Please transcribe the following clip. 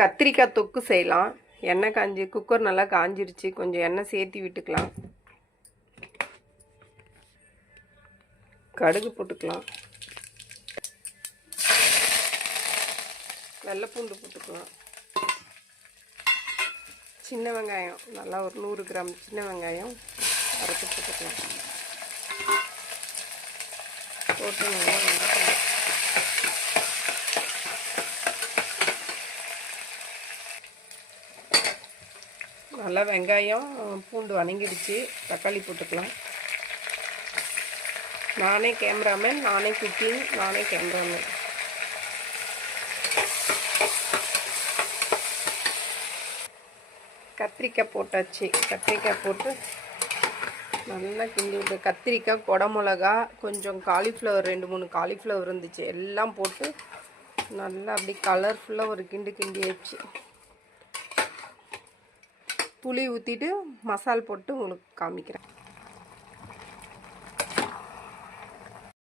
கத்திரிக்காய் தொக்கு செய்யலாம். எண்ணெய் காஞ்சி குக்கர் நல்லா காஞ்சிருச்சு. கொஞ்சம் எண்ணெய் சேர்த்து விட்டுக்கலாம். கடுகு போட்டுக்கலாம். வெள்ளைப்பூண்டு போட்டுக்கலாம். சின்ன வெங்காயம் நல்லா ஒரு 100 கிராம் சின்ன வெங்காயம் அரைச்சி போட்டுக்கலாம். போட்டு நல்லா நல்லா வெங்காயம் பூண்டு வணங்கிடுச்சு. தக்காளி போட்டுக்கலாம். நானே கேமராமேன், நானே குக்கிங், நானே கேமராமேன். கத்திரிக்காய் போட்டாச்சு. கத்திரிக்காய் போட்டு நல்லா கிண்டி விட்டு கத்திரிக்காய், குடமிளகா, கொஞ்சம் காலிஃப்ளவர் 2-3 காலிஃப்ளவர் இருந்துச்சு. எல்லாம் போட்டு நல்லா அப்படி கலர்ஃபுல்லாக ஒரு கிண்டி வச்சு புளி ஊற்றிட்டு மசால் போட்டு உங்களுக்கு காமிக்கிறேன்.